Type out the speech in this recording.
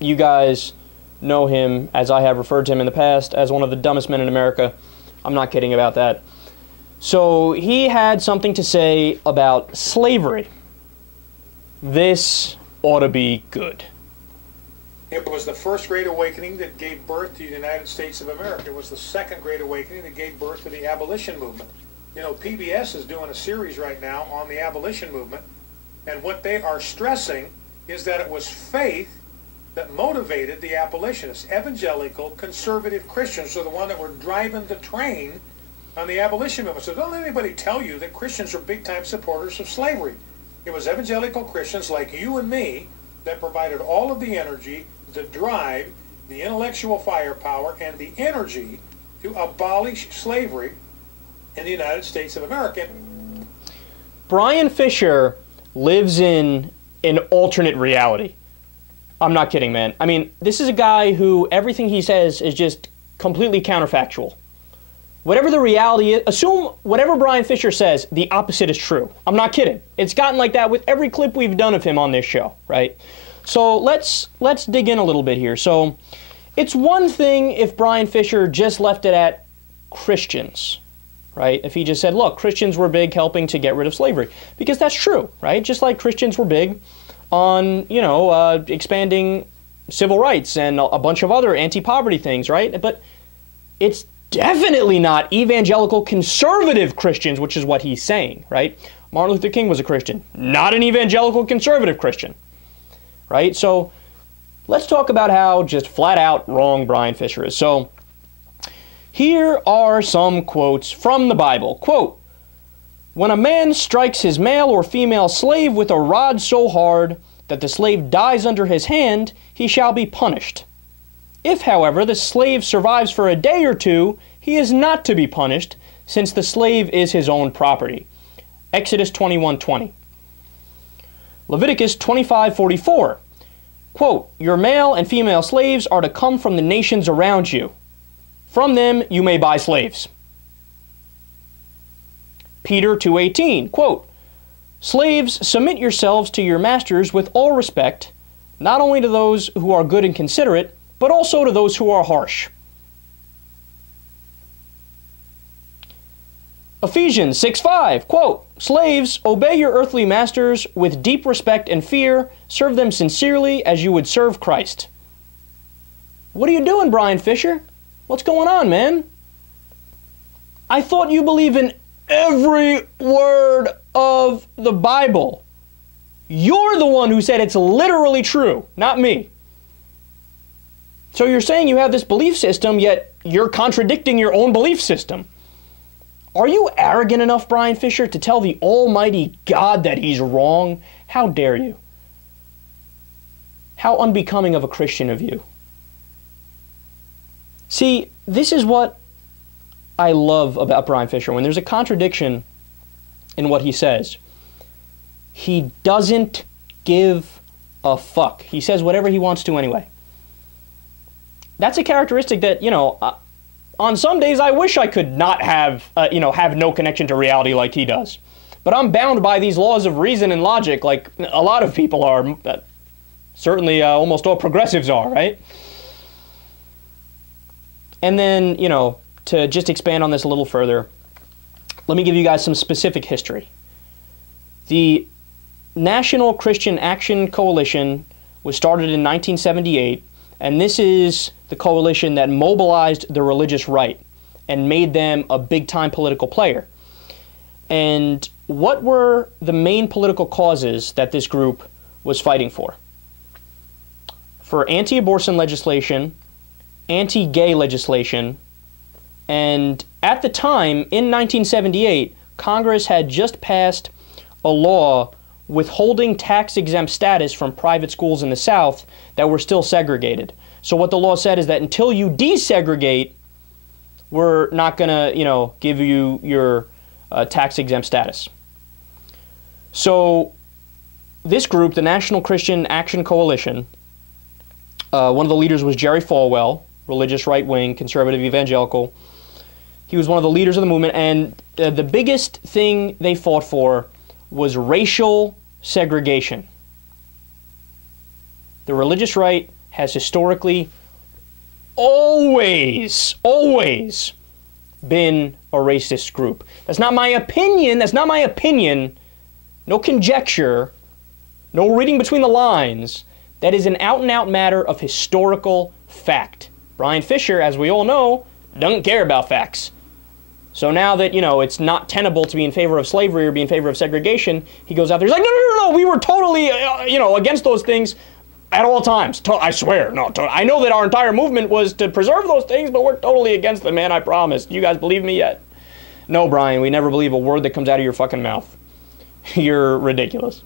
you guys know him, as I have referred to him in the past, as one of the dumbest men in America. I'm not kidding about that. So he had something to say about slavery. This ought to be good. It was the first Great Awakening that gave birth to the United States of America. It was the second Great Awakening that gave birth to the abolition movement. You know, PBS is doing a series right now on the abolition movement, and what they are stressing is that it was faith that motivated the abolitionists. Evangelical, conservative Christians are the one that were driving the train on the abolition movement. So don't let anybody tell you that Christians are big-time supporters of slavery. It was evangelical Christians like you and me that provided all of the energy, the drive, the intellectual firepower, and the energy to abolish slavery in the United States of America. Bryan Fischer lives in an alternate reality. I'm not kidding, man. I mean, this is a guy who everything he says is just completely counterfactual. Whatever the reality is, assume whatever Bryan Fischer says, the opposite is true. I'm not kidding. It's gotten like that with every clip we've done of him on this show, right? So let's dig in a little bit here. So it's one thing if Bryan Fischer just left it at Christians, right? If he just said, look, Christians were big helping to get rid of slavery, because that's true, right? Just like Christians were big on, expanding civil rights and a bunch of other anti-poverty things, right? But it's definitely not evangelical conservative Christians, which is what he's saying, right? Martin Luther King was a Christian, not an evangelical conservative Christian, right? So let's talk about how just flat out wrong Bryan Fischer is. So here are some quotes from the Bible. Quote, "When a man strikes his male or female slave with a rod so hard that the slave dies under his hand, he shall be punished. If, however, the slave survives for a day or two, he is not to be punished, since the slave is his own property." Exodus 21:20. Leviticus 25:44. Quote, "Your male and female slaves are to come from the nations around you. From them you may buy slaves." Peter 2:18. Quote, "Slaves, submit yourselves to your masters with all respect, not only to those who are good and considerate, but also to those who are harsh." Ephesians 6:5, quote, "Slaves, obey your earthly masters with deep respect and fear. Serve them sincerely as you would serve Christ." What are you doing, Bryan Fischer? What's going on, man? I thought you believe in every word of the Bible. You're the one who said it's literally true, not me. So you're saying you have this belief system, yet you're contradicting your own belief system. Are you arrogant enough, Bryan Fischer, to tell the almighty God that he's wrong? How dare you? How unbecoming of a Christian of you. See, this is what I love about Bryan Fischer. When there's a contradiction in what he says, he doesn't give a fuck. He says whatever he wants to anyway. That's a characteristic that, on some days I wish I could not have no connection to reality like he does. But I'm bound by these laws of reason and logic like a lot of people are. Certainly almost all progressives are, right? And then, to just expand on this a little further, let me give you guys some specific history. The National Christian Action Coalition was started in 1978, and this is the coalition that mobilized the religious right and made them a big-time political player. And what were the main political causes that this group was fighting for? For anti-abortion legislation, anti-gay legislation, and at the time, in 1978, Congress had just passed a law withholding tax-exempt status from private schools in the South that were still segregated. So what the law said is that until you desegregate, we're not going to, give you your tax-exempt status. So this group, the National Christian Action Coalition, one of the leaders was Jerry Falwell, religious right-wing, conservative evangelical. He was one of the leaders of the movement, and the biggest thing they fought for was racial segregation. The religious right has historically always been a racist group. That's not my opinion. That's not my opinion. No conjecture. No reading between the lines. That is an out-and-out matter of historical fact. Bryan Fischer, as we all know, doesn't care about facts. So now that, it's not tenable to be in favor of slavery or be in favor of segregation, he goes out there, he's like, no, we were totally, against those things at all times. I swear, no, I know that our entire movement was to preserve those things, but we're totally against them, man, I promise. You guys believe me yet? No, Bryan, we never believe a word that comes out of your fucking mouth. You're ridiculous.